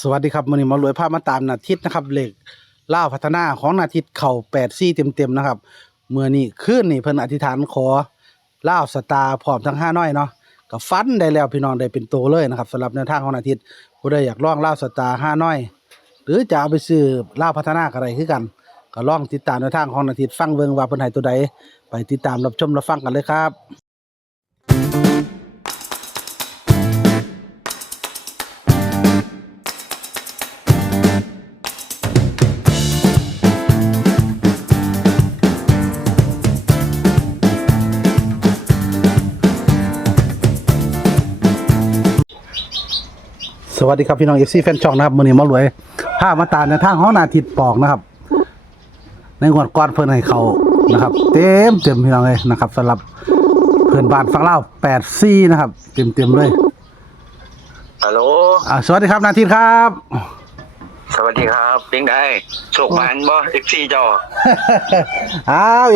สวัสดีครับมื้อนี้หมารวยพามาตามนาทิตนะครับเลขลาวพัฒนาของนาทิตเข้า84เต็มๆนะครับมื้อนี้คืนนี้เพิ่นอธิษฐานขอลาวสตาร์พร้อมทั้ง5น้อยเนาะก็ฟันได้แล้วพี่น้องได้เป็นโตเลยนะครับสำหรับแนวทางของนาทิตผู้ใดอยากลองลาวสตาร์5น้อยหรือจะเอาไปซื้อลาวพัฒนาก็ได้คือกันก็ลองติดตามแนวทางของนาทิตฟังเบิ่งว่าเพิ่นให้ตัวใดไปติดตามรับชมรับฟังกันเลยครับสวัสดีครับพี่น้อง FC แฟนช่องนะครับมื้อนี้หมารวยพามาตามในทางของนาทิตปอกนะครับในงวดก่อนเพิ่นให้เขานะครับเต็มพี่น้องเลยนะครับสำหรับเพื่อนบ้านฝั่งลาว84นะครับเต็มเลยฮัลโหลสวัสดีครับนาทิตครับ สวัสดีครับเป็นไงโชคมันบ่ FC จอ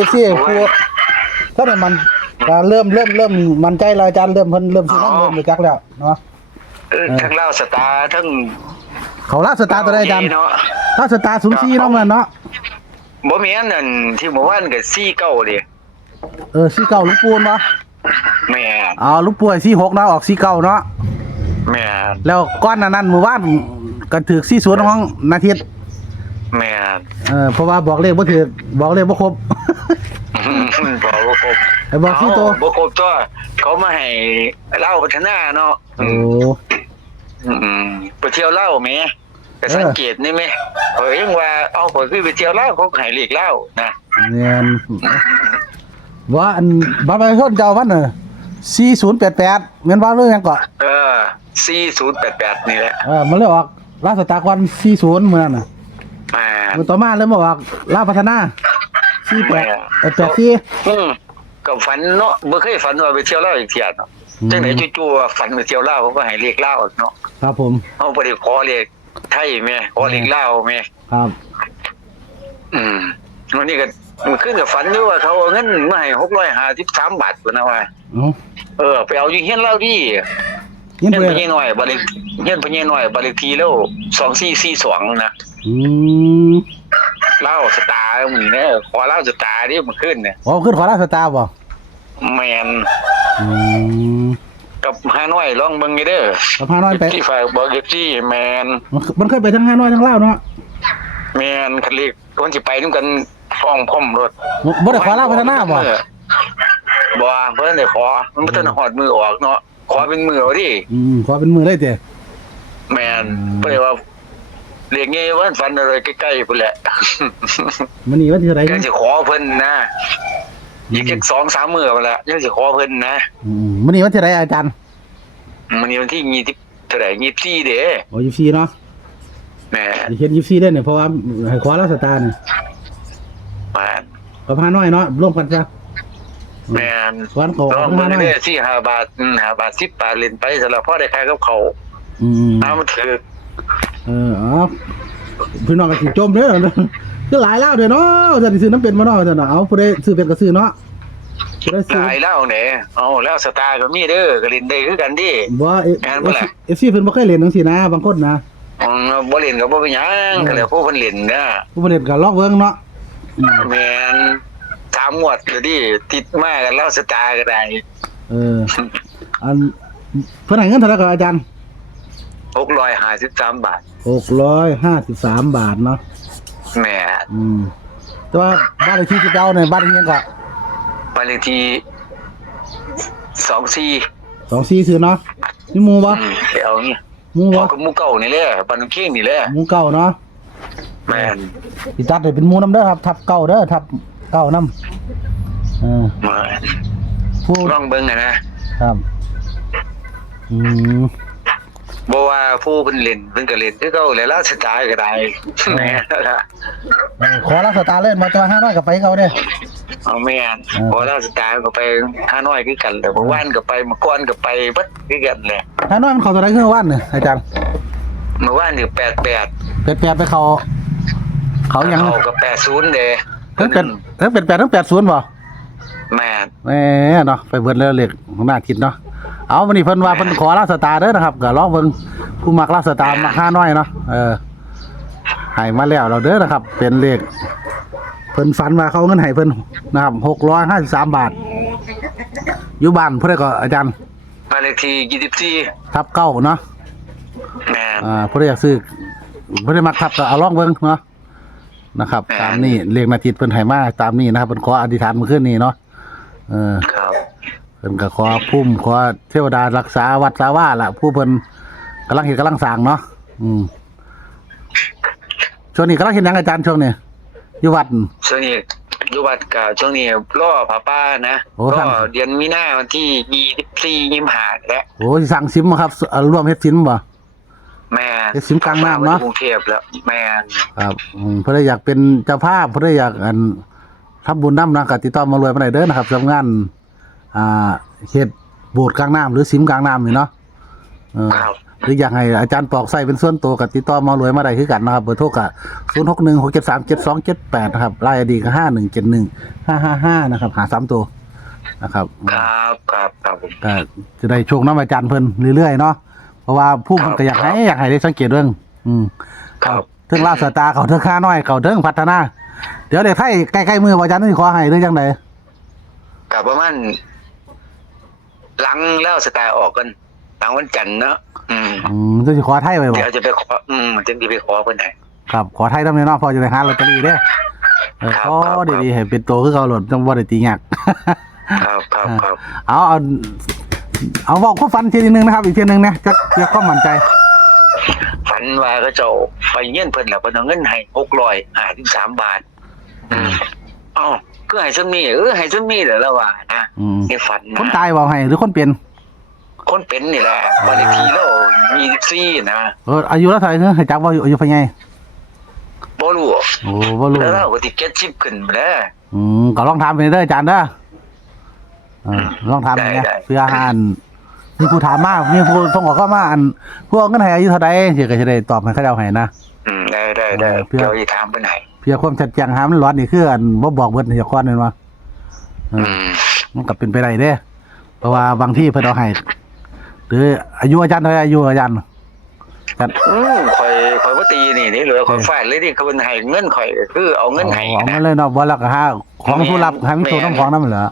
FC คือถ้าเนี่ยมันเริ่มมันใจแล้วอาจารย์เริ่มสิน้ำเริ่มรู้จักแล้วเนาะทั้งเล่าสตาร์ทั้งเขาลาสตาร์ตัวใดอาจารย์ลาสตาร์04เนาะมันเนาะบ่มีอันนั้นที่เมื่อวานก็49ดิ49ลุงปูนเนาะแม่ลุงปูให้46เนาะออก49เนาะแม่แล้วก้อนนั้นเมื่อวานก็ถูก40ของนาทิตแม่เพราะว่าบอกเลขบ่ถูกบอกเลขบ่ครบบอกบ่ครบบอกที่โตบ่ครบตัวเขามาให้เล่าพัฒนาเนาะไปเที่ยวเล่าแม่ก็สังเกตนี่แม่เองว่าเอาข่อยคือไปเที่ยวเล่าเขาให้เลขเล่านะเนี่ยว่าอันบัตรประชาชนเจ้ามันน่ะ4088แม่นว่าเรื่องหยังก็4088นี่แหละมันเลยออกลาสตาร์วัน40มื้อนั้นน่ะมื้อต่อมาเลยมาออกลาพัฒนา4884ก็ฝันเนาะบ่เคยฝันว่าไปเที่ยวเล่าอีกเที่ยเนาะจังได๋จู่ๆว่าฝันไปเที่ยวเล่าเขาก็ให้เลขเล่าเนาะครับผมเฮาบ่ได้ขอเลขไทยแม่ขอเลขลาวแม่ครับวันนี้ก็มันขึ้นกับฝันอยู่ว่าเขาเอาเงินมาให้653บาทพุ่นน่ะว่าไปเอาอยู่เฮียนเล่าดิเฮียนพญาน้อยบ้านเลขเฮียนพญาน้อยบ้านเลขที่แล้ว2442นะเล่าสตาร์มื้อนี้ขอเล่าสตาร์ดิมันขึ้นเนี่ยขึ้นขอเล่าสตาร์บ่แม่นกับฮานอยลองเบิ่งเด้อกับฮานอยไปที่ฝากบอกอยู่ที่แม่นมันเคยไปทั้งฮานอยทั้งลาวเนาะแม่นคันเลขคนสิไปนำกันฟ้องพร้อมรถบ่ได้ขอลาวพัฒนาบ่เพิ่นได้ขอมันบ่ทันฮอดมือออกเนาะขอเป็นมือเอาดิขอเป็นมือเลยเด้แม่นเพิ่นว่าเรียกไงว่าฝันอะไรใกล้ๆพุ่นแหละมื้อนี้วันที่เท่าไหร่ยังสิขอเพิ่นนะอีก2-3 มื้อพุ่นแหละยังสิขอเพิ่นนะมื้อนี้วันที่เท่าไหร่อาจารย์มื้อนี้วันที่20เท่าไหร่24เด้24เนาะแม่เห็น24ได้เนี่ยเพราะว่าให้ขอลาวสตาร์นี่แม่นกับฮานอยเนาะร่วมกันซะแม่นวันเขามื้อนี้สิ5 บาท5 บาท10 บาทเล่นไปสำหรับพอได้ขายกับเขามันถูกพี่น้องก็สิจมเด้อคือหลายแล้วเด้อเนาะจะสิซื้อน้ำเป็นบ่เนาะซั่นน่ะเอาผู้ใดซื้อเป็นก็ซื้อเนาะหลายแล้วแหน่แล้วสตาร์ก็มีเด้อก็เล่นได้คือกันดิบ่FC เพิ่นบ่เคยเล่นจังซี่นะบางคนนะบ่เล่นก็บ่เป็นหยังก็แล้วผู้เพิ่นเล่นนะผู้เพิ่นเล่นก็ลองเบิ่งเนาะแม่น3 งวดก็ดิติดมากันแล้วสตาร์ก็ได้อันเพิ่นให้เงินเท่าไหร่ครับอาจารย์653 บาท653 บาทเนาะแม่แต่ว่าบ้านเลขที่เก่าเนี่ยบ้านเลขที่ก็บ้านเลขที่24ซื้อเนาะมีหมู่บ่เอางี้หมู่บ่ก็หมู่เก่านี่แหละบ้านเคียงนี่แหละหมู่เก่าเนาะแม่นสิตัดให้เป็นหมู่นำเด้อครับทับเก่าเด้อทับเก่านำผู้ลองเบิ่งนะครับบ่ว่าผู้เพิ่นเล่นเพิ่นก็เล่นคือเก่าแล้วสตาร์ก็ได้แม่ล่ะขอลาสตาร์เล่นมาจัง500ก็ไปเขาเด้เอาแม่นขอลาสตาร์ก็ไป500คือกันแต่เมื่อวานก็ไปเมื่อก่อนก็ไปเบิดคือกันแหละ500มันเข้าเท่าไหร่คือวันน่ะอาจารย์เมื่อวานนี่88ไปเขาหยังเขาก็80เด้ทั้ง88ทั้ง80บ่แม่เนาะไปเบิดแล้วเลขของหน้าทิศเนาะเอาวันนี้เพิ่นว่าเพิ่นขอลาสตาร์เด้อนะครับก็ลองเบิ่ง ผู้มักลาบสตาร์มักห้าน้อยเนาะให้มาแล้วเราเด้อนะครับ เป็นเลขเพิ่นฝันว่าเขาเอาเงินให้เพิ่นนะครับ653 บาทอยู่บ้านเพิ่นได้ก็อาจารย์ บ้านเลขที่24 ทับเก้าเนาะ แม่น เพิ่นอยากซื้อเพิ่นได้มักทับก็เอาลองเบิ่งเนาะนะครับ ตามนี้เลขนาทีเพิ่นให้มาตามนี้นะครับเพิ่นขออธิษฐานเมื่อคืนนี้เนาะครับ เพิ่นก็ขอพุ่มขอเทวดารักษาวัดสาว่าล่ะผู้เพิ่นกำลังเฮ็ดกำลังสร้างเนาะช่วงนี้กำลังเฮ็ดหยังอาจารย์ช่วงนี้อยู่วัด ช่วงนี้อยู่วัดกับช่วงนี้รอพระป้านะ โอ้ ก็ ท่าน เดือนมีนาวันที่24 25แล้ว โอ้สิสั่งซิมบ่ครับร่วมเฮ็ดซิมบ่ แม่ เฮ็ดซิมกลางน้ำเนาะ กรุงเทพแล้วแม่น ครับเพิ่นได้อยากเป็นเจ้าภาพเพิ่นได้อยากทำบุญนำนะก็ติดต่อมารวยมาได้เด้อนะครับสำงานเฮ็ดโบสถ์กลางน้ำหรือซิมกลางน้ำนี่เนาะครับ หรืออยากให้อาจารย์ปอกใส่เป็นส่วนตัวก็ติดต่อมารวยมาได้คือกันนะครับเบอร์โทรก็0616737278นะครับราย ID ก็51715555นะครับหา3ตัวนะครับ ครับผม ก็จะได้โชคนำอาจารย์เพิ่นเรื่อยๆเนาะเพราะว่าผู้มันก็อยากให้ได้สังเกตเรื่องครับ เทิงลาบสตาร์เขาเทิงค่าน้อยเขาเทิงพัฒนาเดี๋ยวเด็กไทยใกล้ๆมืออาจารย์นี่ขอให้เรื่องจังได๋กับประมาณหลังแล้วสไตล์ออกกันหลังวันจันทร์เนาะจะสิขอไทยไว้บ่ เดี๋ยวจะไปขอจะไปขอเพิ่นให้ ครับขอไทยนำแน่เนาะพอจะได้หาลอตเตอรี่เด้อขอดีๆให้เป็นโตคือเขาโหลดจังบ่ได้ตียาก ครับ เอาบอกความฝันทีนึงนะครับอีกทีนึงนะจะเรียกความมั่นใจ ฝันว่าก็เจ้าไปเงี้ยนเพิ่นแล้วเพิ่นเอาเงินให้653 บาทเอ้าคือให้ซั่นนี่ให้ซั่นนี่แหละแล้วว่านะนี่ฝันนะ คนตายบ่ให้หรือคนเป็น คนเป็นนี่แหละบ้านเลขที่เรา24นะ อายุแล้วเท่าไหร่ให้จักว่าอายุเพิ่นไง บ่รู้ โอ้บ่รู้ แล้วเราก็สิ70ขึ้นไปแล้ว ก็ลองถามไปเด้ออาจารย์เด้อลองถามไปเนี่ยเพื่อหามีผู้ถามมามีผู้ส่งขอเข้ามาพวกเงินให้อายุเท่าใดสิก็จะได้ตอบให้เขาเจ้าให้นะได้เดี๋ยวสิถามเพิ่นให้ เพื่อความชัดแจ้งหามันร้อนนี่คือบ่บอกเบิดให้ก่อนแม่นบ่มันก็เป็นไปได้เด้เพราะว่าบางที่เพิ่นเอาให้หรืออายุอาจารย์เท่าไหร่อายุอาจารย์ข่อยบ่ตีนี่เหลือข่อยฟาดเลยนี่เขาเพิ่นให้เงินข่อยคือเอาเงินให้เอามาเลยเนาะบ่แล้วก็หาของผู้รับให้มันส่งน้ำของนำเหรอ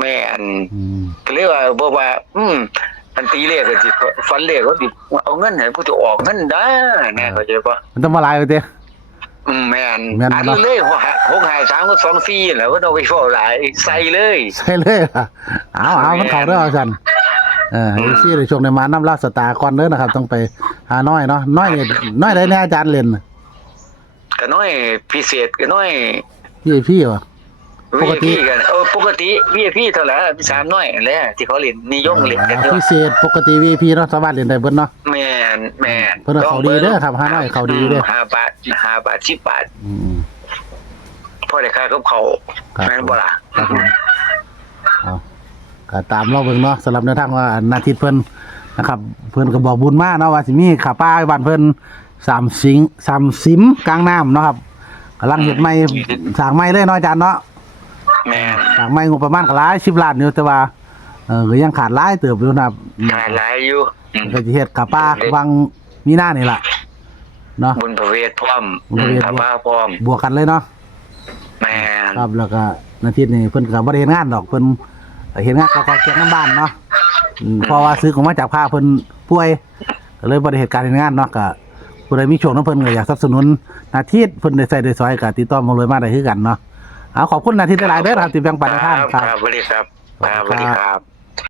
แม่นก็เลยว่าบ่ว่าอันตีเลขก็สิฟันเลขก็สิเอาเงินให้ผู้ที่ออกเงินได้แน่เข้าใจบ่มันต้องมาหลายไปเด้แม่นอันเลย653ก็24แล้วก็ต้องไปฟ้อหลายใส่เลยเอามันเข้าเด้ออาจารย์ให้ซี่ได้ช่วงในมาน้ำลาสตาร์ก่อนเด้อนะครับต้องไปหาน้อยเนาะน้อยนี่น้อยได้แน่อาจารย์เล่นก็น้อยพิเศษก็น้อย พี่ว่ะปกติกันปกติ VIP เท่าไหร่3น้อยแหละที่เขาเล่นนิยมเล่นกันพิเศษปกติ VIP เนาะสามารถเล่นได้เบิดเนาะแม่นเพิ่นเขาดีเด้อครับ5น้อยเขาดีเด้อ5 บาท10 บาทพอได้ค่ากับเขาแม่นบ่ล่ะก็ตามเราเบิ่งเนาะสำหรับแนวทางว่าอาทิตย์เพิ่นนะครับเพิ่นก็บอกบุญมาเนาะว่าสิมีข้าป้าบ้านเพิ่น3สิมกลางน้ำเนาะครับกำลังเฮ็ดใหม่สร้างใหม่เลยเนาะอาจารย์เนาะแม่สร้างใหม่งบประมาณก็หลาย10 ล้านอยู่แต่ว่าก็ยังขาดหลายเติบอยู่นะครับขาดหลายอยู่ก็สิเฮ็ดข้าป้าวังมีนานี่ล่ะเนาะบุญพระเวทพร้อมข้าป้าพร้อมบวกกันเลยเนาะแม่ครับแล้วก็อาทิตย์นี้เพิ่นก็บ่ได้เฮ็ดงานดอกเพิ่นเห็นงานก็เก็บน้ำบ้านเนาะเพราะว่าซื้อของมาจากผ้าเพิ่นป่วยก็เลยบ่ได้เหตุการณ์เฮ็ดงานเนาะก็ผู้ใดมีโชคนำเพิ่นก็อยากสนับสนุนอาทิตย์เพิ่นได้ใช้ได้ซอยก็ติดต่อมาเลยมาได้คือกันเนาะเอาขอบคุณอาทิตย์หลายๆเด้อครับที่แบ่งปันให้ท่านครับสวัสดีครับ